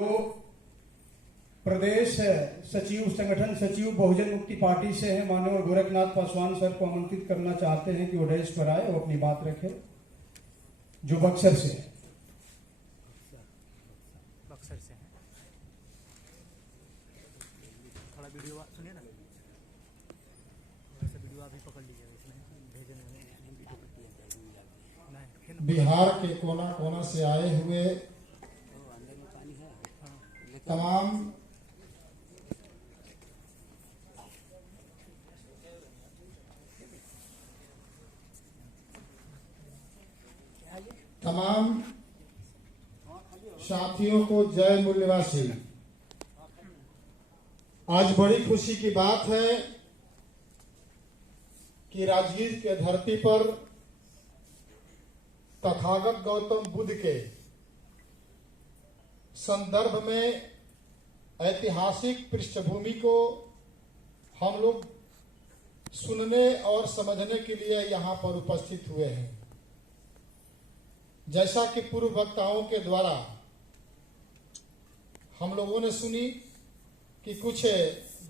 जो प्रदेश सचिव संगठन सचिव बहुजन मुक्ति पार्टी से हैं माननीय गोरखनाथ पासवान सर को आमंत्रित करना चाहते हैं कि वो डेस्क पर आए और अपनी बात रखें, जो बक्सर से है। बक्सर से है। थोड़ा वीडियो सुनिए ना, वैसे वीडियो अभी पकड़ लीजिए, इसमें भेजने में बिहार के कोना कोना से आए हुए तमाम साथियों को जय मूल्यवासी। आज बड़ी खुशी की बात है कि राजगीर के धरती पर तथागत गौतम बुद्ध के संदर्भ में ऐतिहासिक पृष्ठभूमि को हम लोग सुनने और समझने के लिए यहाँ पर उपस्थित हुए हैं। जैसा कि पूर्व वक्ताओं के द्वारा हम लोगों ने सुनी कि कुछ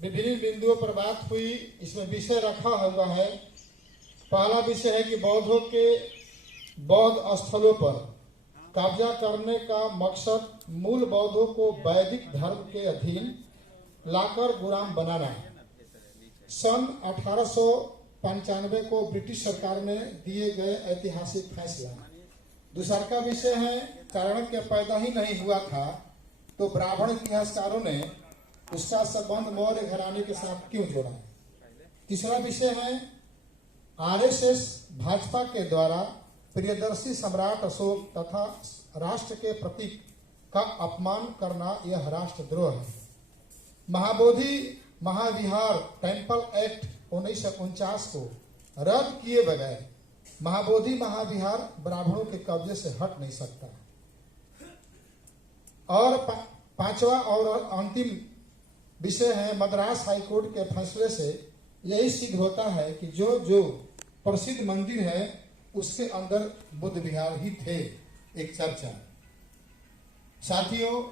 विभिन्न बिंदुओं पर बात हुई, इसमें विषय रखा हुआ है। पहला विषय है कि बौद्धों के बौद्ध स्थलों पर कब्जा करने का मकसद मूल बौद्धों को वैदिक धर्म के अधीन लाकर गुलाम बनाना। सन 1895 को ब्रिटिश सरकार ने दिए गए ऐतिहासिक फैसला। दूसरा का विषय है चाणक्य पैदा ही नहीं हुआ था तो ब्राह्मण इतिहासकारों ने उसका संबंध मौर्य घराने के साथ क्यों जोड़ा। तीसरा विषय है आरएसएस भाजपा के द्वारा प्रियदर्शी सम्राट अशोक तथा राष्ट्र के प्रतीक का अपमान करना यह राष्ट्रद्रोह है। महाबोधि महाविहार टेम्पल एक्ट 1949 को रद्द किए बगैर महाबोधि महाविहार ब्राह्मणों के कब्जे से हट नहीं सकता। और पांचवा और अंतिम विषय है मद्रास हाईकोर्ट के फैसले से यही सिद्ध होता है कि जो जो प्रसिद्ध मंदिर है उसके अंदर बुद्ध विहार ही थे। एक चर्चा। साथियों,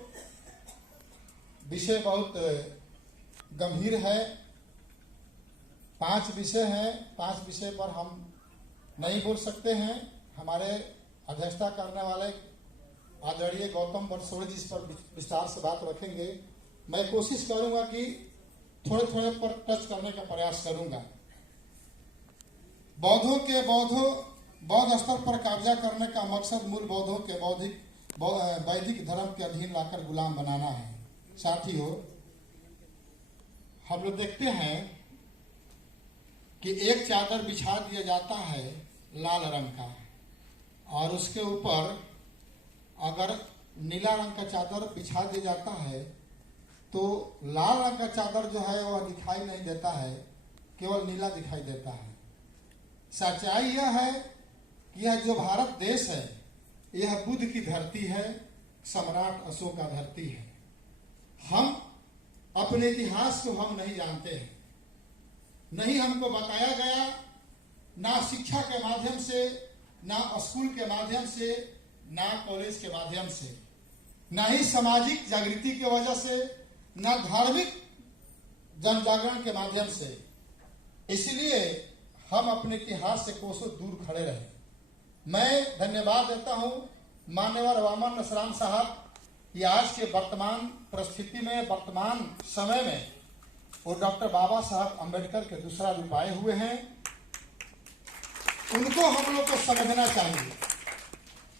विषय बहुत गंभीर है। 5 विषय हैं, 5 विषय पर हम नहीं बोल सकते हैं। हमारे अध्यक्षता करने वाले आदरणीय गौतम बरसोड़ी जी इस पर विस्तार से बात रखेंगे। मैं कोशिश करूंगा कि थोड़े थोड़े पर टच करने का प्रयास करूंगा। बौद्ध स्तर पर कब्जा करने का मकसद मूल बौद्धों के वैदिक धर्म के अधीन लाकर गुलाम बनाना है। साथियों, हम लोग देखते हैं कि एक चादर बिछा दिया जाता है लाल रंग का और उसके ऊपर अगर नीला रंग का चादर बिछा दिया जाता है तो लाल रंग का चादर जो है वह दिखाई नहीं देता है, केवल नीला दिखाई देता है। सच्चाई यह है कि यह जो भारत देश है यह बुद्ध की धरती है, सम्राट अशोक का धरती है। हम अपने इतिहास को हम नहीं जानते हैं, नहीं हमको बताया गया, ना शिक्षा के माध्यम से, ना स्कूल के माध्यम से, ना कॉलेज के माध्यम से, ना ही सामाजिक जागृति की वजह से, ना धार्मिक जन जागरण के माध्यम से। इसलिए हम अपने इतिहास से कोसों दूर खड़े रहे। मैं धन्यवाद देता हूं माननीय वामन नसराम साहब कि आज के वर्तमान परिस्थिति में, वर्तमान समय में वो डॉक्टर बाबा साहब अम्बेडकर के दूसरा रूप आए हुए हैं। उनको हम लोग को समझना चाहिए।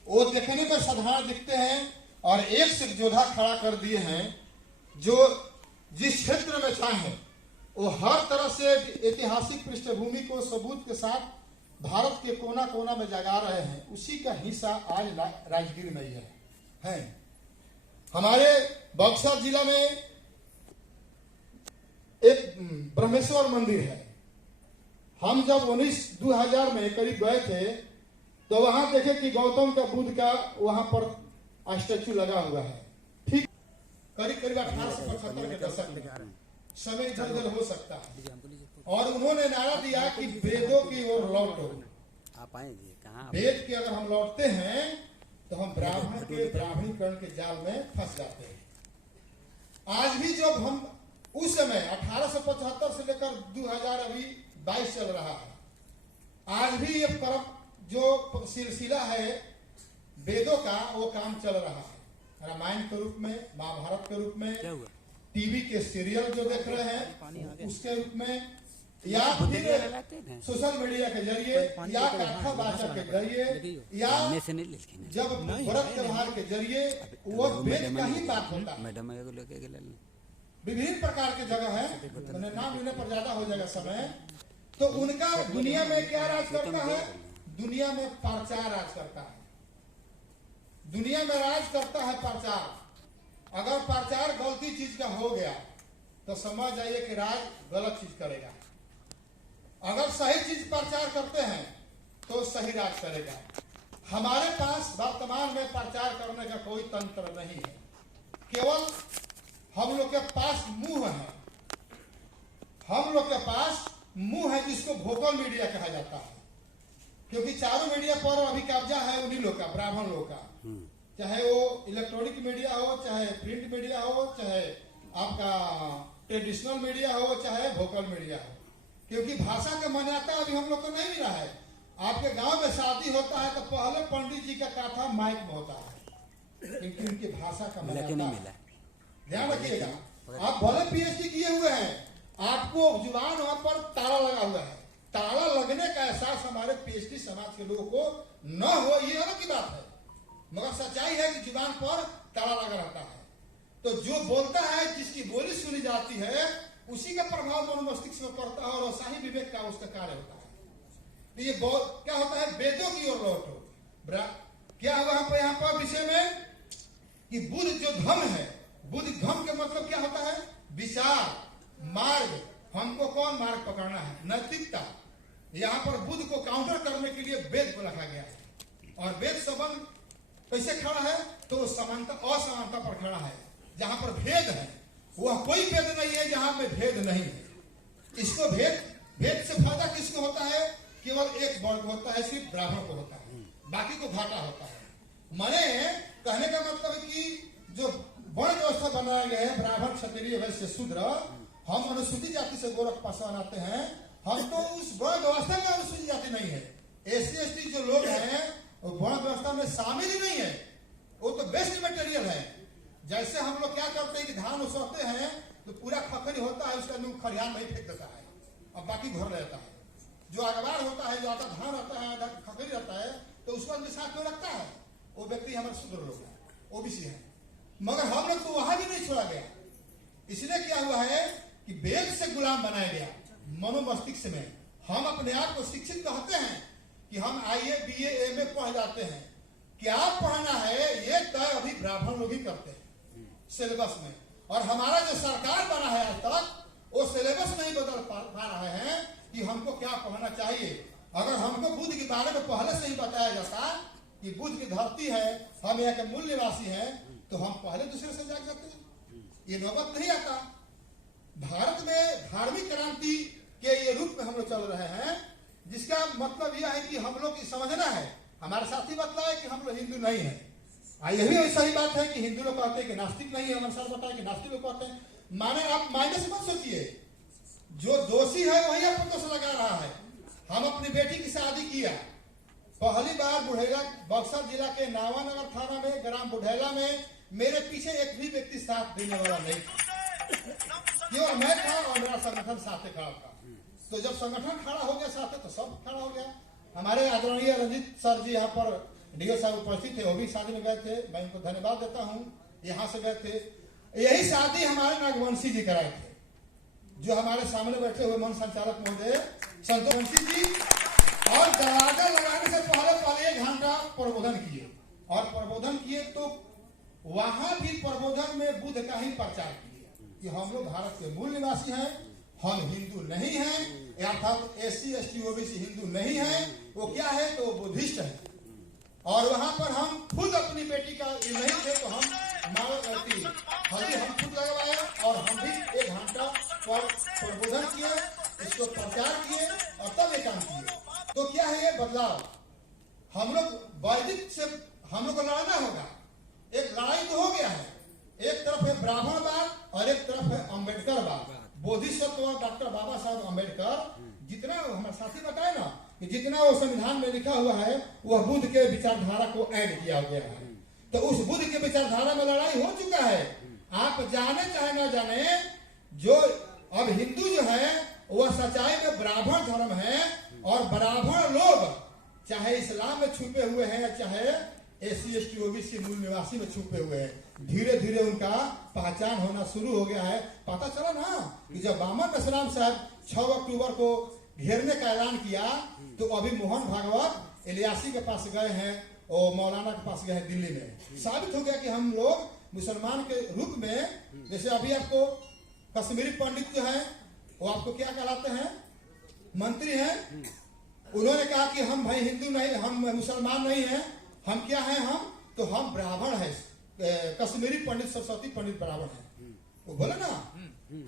वो देखने में साधारण दिखते हैं और एक से योद्धा खड़ा कर दिए हैं जो जिस क्षेत्र में चाहे वो हर तरह से ऐतिहासिक पृष्ठभूमि को सबूत के साथ भारत के कोना कोना में जगा रहे हैं। उसी का हिस्सा आज राजगीर में ही है। हमारे बक्सर जिला में एक ब्रह्मेश्वर मंदिर है। हम जब 2000 में करीब गए थे तो वहां देखे कि गौतम का बुद्ध का वहां पर स्टैचू लगा हुआ है। ठीक करीब 1875 के दशक में। समय इधर उधर हो सकता है। और उन्होंने नारा दिया कि वेदों की ओर लौटो। आप आएंगे कहाँ? वेद की अगर हम लौटते हैं तो हम ब्राह्मण के ब्राह्मणीकरण के जाल में फंस जाते हैं। आज भी जब हम उस समय 1875 से लेकर 2022 चल रहा है, आज भी ये परम जो सिलसिला है वेदों का वो काम चल रहा है। रामायण के रूप में, महाभारत के रूप में, क्या हुआ? टीवी के सीरियल जो देख रहे हैं उसके रूप में, या फिर सोशल मीडिया के जरिए, या कथा वाचक के जरिए, या में से नहीं लिखी जब व्रत त्योहार के जरिए वो वेद का ही बात होता है। मैडम एगो लेके गेल विभिन्न प्रकार के जगह है, मैंने नाम लेने पर ज्यादा हो जाएगा समय। तो उनका दुनिया में क्या राज करता है? दुनिया में प्रचार राज करता है। दुनिया में राज करता है प्रचार। अगर प्रचार गलती चीज का हो गया तो समझ जाइए कि राज गलत चीज करेगा। अगर सही चीज प्रचार करते हैं तो सही राज करेगा। हमारे पास वर्तमान में प्रचार करने का कोई तंत्र नहीं है, केवल हम लोग के पास मुंह है। हम लोग के पास मुंह है जिसको भोकल मीडिया कहा जाता है, क्योंकि चारों मीडिया पर अभी कब्जा है उन्हीं लोग का, ब्राह्मण लोग का। चाहे वो इलेक्ट्रॉनिक मीडिया हो, चाहे प्रिंट मीडिया हो, चाहे आपका ट्रेडिशनल मीडिया हो, चाहे भोकल मीडिया हो। क्योंकि भाषा का मान्यता अभी हम लोग को नहीं मिला है। आपके गांव में शादी होता है तो पहले पंडित जी का कथा माइक में होता है, क्योंकि उनकी भाषा का मान्यता नहीं मिला। ध्यान रखिएगा, आप भले पीएचडी किए हुए हैं, आपको जुबान वहां पर ताला लगा हुआ है। ताला लगने का एहसास हमारे पीएचडी समाज के लोगों को न हो, ये अलग की बात है, मगर सच्चाई है कि जुबान पर ताला लगा रहता है। तो जो बोलता है, जिसकी बोली सुनी जाती है, उसी का प्रभाव मनोमस्तिष्क में पड़ता है और वैसा ही विवेक का उसका कार्य होता है। तो ये क्या होता है? वेदों की ओर लौटो। क्या हुआ यहाँ पर विषय में कि बुद्ध जो धम है, बुद्ध धम के मतलब क्या होता है? विचार, मार्ग। हमको कौन मार्ग पकड़ना है? नैतिकता। यहाँ पर बुद्ध को काउंटर करने के लिए वेद को रखा गया है। और वेद संबंध कैसे खड़ा है? तो समानता असमानता पर खड़ा है। जहां पर भेद है वह कोई भेद नहीं है जहां पे भेद नहीं है। इसको भेद से फायदा किसको होता है? केवल एक वर्ग होता है, सिर्फ ब्राह्मण को होता है, बाकी को घाटा होता है। माने कहने का मतलब है कि जो वर्ण व्यवस्था बनाया गया है, ब्राह्मण, क्षत्रिय, वैश्य, शूद्र, हम अनुसूचित जाति से गोरख पासवान आते हैं, हम तो उस वर्ण व्यवस्था में अनुसूचित जाति नहीं है। एससी एसटी जो लोग हैं वो वर्ण व्यवस्था में शामिल ही नहीं है, वो तो बेस्ट मटेरियल है। जैसे हम लोग क्या करते हैं कि धान उसरते हैं तो पूरा खखरी होता है, उसका मुंह खरिहान में फेंक देता है और बाकी घर रहता है। जो अखबार होता है, जो आधा धान रहता है, आधा खखरी रहता है, तो उसको अपने साथ में रखता है। वो व्यक्ति हमारे शूद्र लोग हैं, ओबीसी है। मगर हम लोग को वहां भी नहीं छोड़ा गया। इसलिए क्या हुआ है कि वेद से गुलाम बनाया गया। मनोमस्तिष्क में हम अपने आप को शिक्षित कहते हैं कि हम आईए बीए एमए पढ़ जाते हैं। क्या पढ़ना है ये तय अभी ब्राह्मण लोग ही करते हैं सिलेबस में। और हमारा जो सरकार बना है आज तक, वो सिलेबस नहीं बदल पा रहे हैं कि हमको क्या पढ़ना चाहिए। अगर हमको बुद्ध के बारे में पहले से ही बताया जाता कि बुद्ध की धरती है, हम यहाँ के मूल निवासी हैं, तो हम पहले दूसरे से जाग जाते हैं। ये नौबत नहीं आता। भारत में धार्मिक क्रांति के ये रूप में हम लोग चल रहे हैं, जिसका मतलब यह है कि हम लोग समझना है। हमारे साथी बतलाए कि हम लोग हिंदू नहीं है। यही सही बात है कि हिंदू लोग कहते हैं कि नास्तिक नहीं है, हमारे साथ बताए कि नास्तिक लोग कहते हैं। माने आप माइनस मत सोचिए, जो दोषी है वही आपको दोष लगा रहा है। हम अपनी बेटी की शादी किया, पहली बार बुढ़ेला, बक्सर जिला के नावानगर थाना में, ग्राम बुढ़ेला में मेरे पीछे एक भी व्यक्ति साथ देने वाला नहीं था। केवल मैं था और मेरा संगठन साथे खड़ा था। तो जब संगठन खड़ा हो गया साथे, तो सब खड़ा हो गया। हमारे आदरणीय रंजीत सर जी यहाँ पर डीओ साहब उपस्थित थे, वो भी शादी में गए थे, मैं इनको धन्यवाद देता हूँ, यहाँ से गए थे। यही शादी हमारे नागवंशी जी कराए थे, जो हमारे सामने बैठे हुए मन संचालक महोदय संतोष वंशी जी। और दरवाजा लगाने से पहले 1 घंटा प्रबोधन किए, और प्रबोधन किए तो वहां भी प्रबोधन में बुद्ध का ही प्रचार किए कि हम लोग भारत के मूल निवासी हैं, हम हिंदू नहीं हैं, अर्थात एससी एसटी ओबीसी हिंदू नहीं है। वो क्या है? तो वो बुद्धिस्ट है। और वहां पर हम खुद अपनी बेटी का नहीं थे तो हम हल्दी हम खुद लगवाए और हम भी 1 घंटा पर प्रबोधन किए, इसको प्रचार किए और तब ये काम किए। तो क्या है ये बदलाव? हम लोग वैदिक से हम लोग को लड़ना होगा। एक लड़ाई तो हो गया है, एक तरफ है ब्राह्मणवाद और एक तरफ है अम्बेडकरवाद। बोधिसत्व डॉक्टर बाबा साहब अम्बेडकर, जितना हमारे साथी बताए ना कि जितना वो संविधान में लिखा हुआ है वह बुद्ध के विचारधारा को ऐड किया गया है। तो उस बुद्ध के विचारधारा में लड़ाई हो चुका है। आप जाने चाहे ना जाने, जो अब हिंदू जो है वह सच्चाई में ब्राह्मण धर्म है, और ब्राह्मण लोग चाहे इस्लाम में छुपे हुए हैं या चाहे SC ST OBC मूल निवासी में छुपे हुए हैं, धीरे धीरे उनका पहचान होना शुरू हो गया है। पता चला ना कि जब बामन परशुराम साहब 6 अक्टूबर को घेरने का ऐलान किया, तो अभी मोहन भागवत इलियासी के पास गए हैं और मौलाना के पास गए हैं दिल्ली में। साबित हो गया कि हम लोग मुसलमान के रूप में, जैसे अभी आपको कश्मीरी पंडित जो है वो आपको क्या कहलाते हैं, मंत्री हैं। उन्होंने कहा कि हम भाई हिंदू नहीं, हम मुसलमान नहीं हैं, हम क्या हैं, हम ब्राह्मण हैं। कश्मीरी पंडित सरस्वती पंडित ब्राह्मण हैं, वो बोले ना।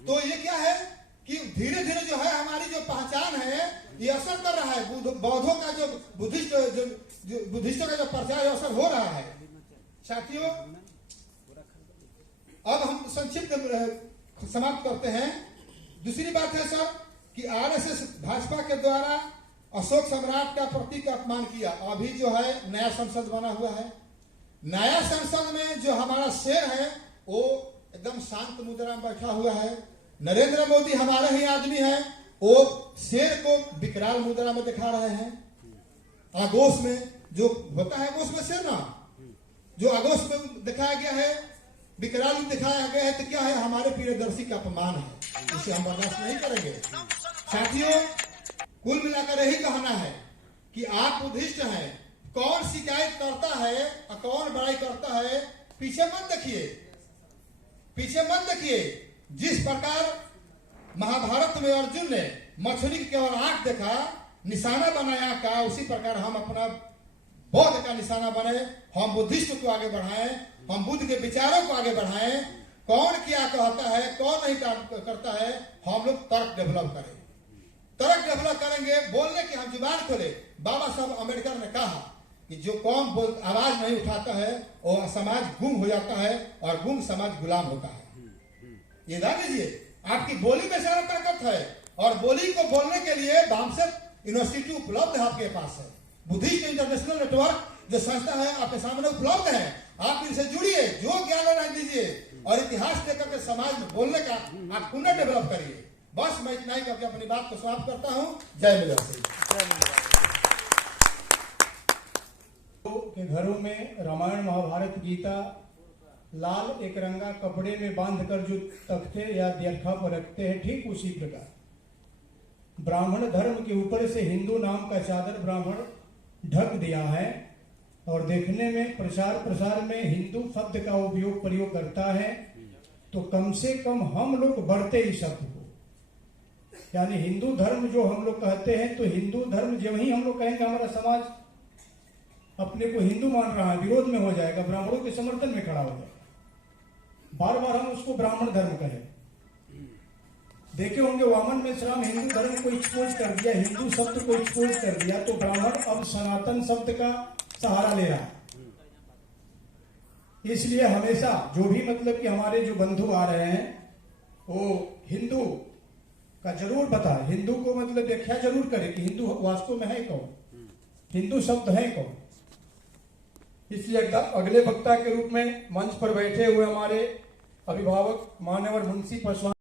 तो ये क्या है कि धीरे धीरे जो है हमारी जो पहचान है ये असर कर रहा है। बौद्धों का जो बुद्धिस्टों का जो प्रचार असर हो रहा है। साथियों, अब हम संक्षिप्त समाप्त करते हैं। दूसरी बात है सर कि RSS भाजपा के द्वारा अशोक सम्राट का प्रतीक का अपमान किया। अभी जो है नया संसद बना हुआ है, नया संसद में जो हमारा शेर है वो एकदम शांत मुद्रा में बैठा हुआ है। नरेंद्र मोदी हमारे ही आदमी है, वो शेर को विकराल मुद्रा में दिखा रहे हैं। आगोश में जो होता है, आगोश में शेर ना, जो आगोश में दिखाया गया है, विकराल दिखाया गया है, तो क्या है, हमारे प्रियदर्शी का अपमान है, इसे हम बर्दाश्त नहीं करेंगे। साथियों, कुल मिलाकर यही कहना है कि आप बुद्धिस्ट हैं, कौन शिकायत करता है और कौन बड़ाई करता है, पीछे मत देखिए, पीछे मत देखिए। जिस प्रकार महाभारत में अर्जुन ने मछली के और आंख देखा, निशाना बनाया का, उसी प्रकार हम अपना बौद्ध का निशाना बने, हम बुद्धिस्ट को आगे बढ़ाएं, हम बुद्ध के विचारों को आगे बढ़ाएं। कौन क्या कहता है, कौन नहीं करता है, हम लोग तर्क डेवलप करें, तर्क डेवलप करेंगे, बोलने की हम जुबान खोले। बाबा साहब अम्बेडकर ने कहा कि जो कौम आवाज नहीं उठाता है वो समाज गुम हो जाता है, और गुम समाज गुलाम होता है। ये जान लीजिए, आपकी बोली में सारा ताकत है, और बोली को बोलने के लिए बामसेट यूनिवर्सिटी उपलब्ध है, आपके पास है। बुद्धिस्ट इंटरनेशनल नेटवर्क जो संस्था है आपके सामने उपलब्ध है, आप इनसे जुड़िए, जो ज्ञान लेना दीजिए, और इतिहास लेकर के समाज में बोलने का आप पुनः डेवलप करिए। बस मैं इतना ही करके अपनी बात को समाप्त करता हूँ। जय मिलाद। के घरों में रामायण महाभारत गीता लाल एक रंगा कपड़े में बांधकर जो तख्ते या दरखा पर रखते हैं, ठीक उसी प्रकार ब्राह्मण धर्म के ऊपर से हिंदू नाम का चादर ब्राह्मण ढक दिया है, और देखने में प्रचार प्रसार में हिंदू शब्द का उपयोग प्रयोग करता है। तो कम से कम हम लोग बढ़ते ही शब्द को, यानी हिंदू धर्म जो हम लोग कहते हैं, तो हिंदू धर्म जब ही हम लोग कहेंगे हमारा समाज अपने को हिंदू मान रहा है, विरोध में हो जाएगा, ब्राह्मणों के समर्थन में खड़ा हो जाएगा। बार बार हम उसको ब्राह्मण धर्म कहें। देखे होंगे वामन में श्राम हिंदू धर्म को एक्सपोज कर दिया, हिंदू शब्द को एक्सपोज कर दिया, तो ब्राह्मण अब सनातन शब्द का सहारा ले रहा है। इसलिए हमेशा जो भी मतलब कि हमारे जो बंधु आ रहे हैं वो हिंदू का जरूर बताए, हिंदू को मतलब व्याख्या जरूर करे कि हिंदू वास्तव में है कौन, हिंदू शब्द है कौन। इसलिए अगले वक्ता के रूप में मंच पर बैठे हुए हमारे अभिभावक मान्यवर मुंशी पासवान